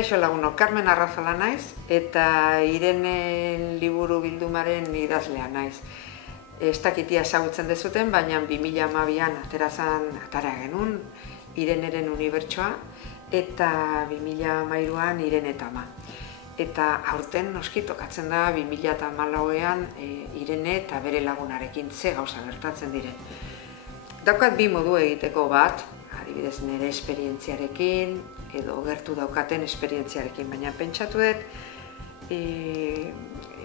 Kaixo laguno, Carmen Arrazola naiz eta Irene liburu bildumaren idazlea naiz. Ez dakitia ezagutzen dezuten, baina 2012an atara genuen Ireneren unibertsoa eta 2013an Irene eta Ama. Eta aurten noski tokatzen da 2014an Irene eta bere lagunarekin ze gauza gertatzen diren. Daukat bi modu egiteko bat, adibidez nire esperientziarekin edo gertu daukaten esperientziarekin, baina pentsatu dut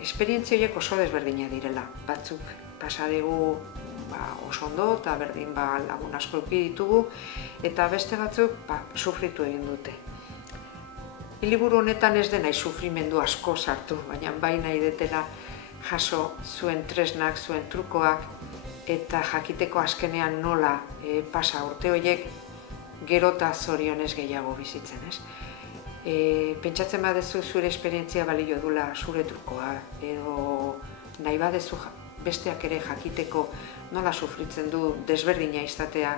esperientzia horiek oso desberdina direla. Batzuk pasa dugu oso ondo eta berdin lagun asko eduki ditugu eta beste batzuk sufritu egin dute. Liburu honetan ez denai sufrimendu asko sartu, baina bai nahi detela jaso zuen tresnak, zuen trukoak eta jakiteko azkenean nola pasa urte horiek gero eta zorionez gehiago bizitzen, ez? Pentsatzen badezu zure esperientzia balio dula zure trukoa, edo nahi badezu besteak ere jakiteko nola sufritzen du desberdina izatea,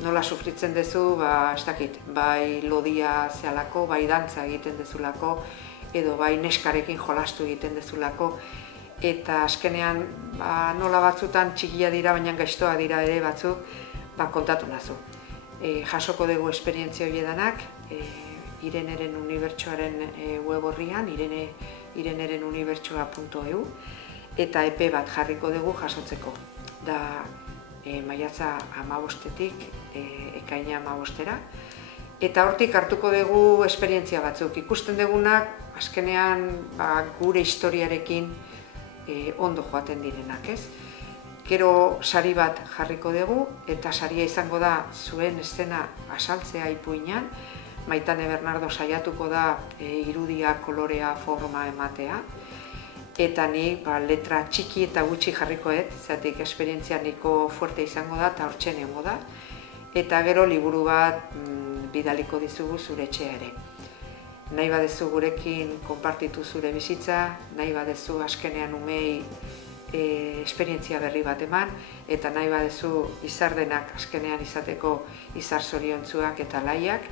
nola sufritzen duzu, ez dakit, bai lodia zehalako, bai dantza egiten dezulako, edo bai neskarekin jolastu egiten dezulako, eta azkenean nola batzutan txikia dira, baina gaiztoa dira ere batzuk, kontatu nazu. Jasoko dugu esperientzia horiedanak, Ireneren unibertsoaren web horrian, irenerenunibertsoa.eu, eta epe bat jarriko dugu jasotzeko. Da maiatza 15-etik ekaina 15-era, eta hortik hartuko dugu esperientzia batzuk. Ikusten dugunak, azkenean gure historiarekin ondo joaten direnak, ez? Gero sari bat jarriko dugu, eta saria izango da zuen eszena asaltzea ipuinan, Maitane Bernardo saiatuko da irudia, kolorea, forma ematea, eta ni letra txiki eta gutxi jarrikoet, zeratik esperientzia niko fuerte izango da eta hortzen egongo da, eta gero liburu bat bidaliko dizugu zure etxea ere. Nahi badezu gurekin konpartitu zure bizitza, nahi badezu azkenean umei esperientzia berri bat eman, eta nahi badezu izardenak azkenean izateko izar zoriontsuak eta laiak,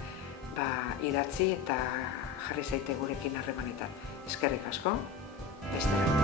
idatzi eta jarri zaite gurekin harremanetan. Eskerrik asko, beste.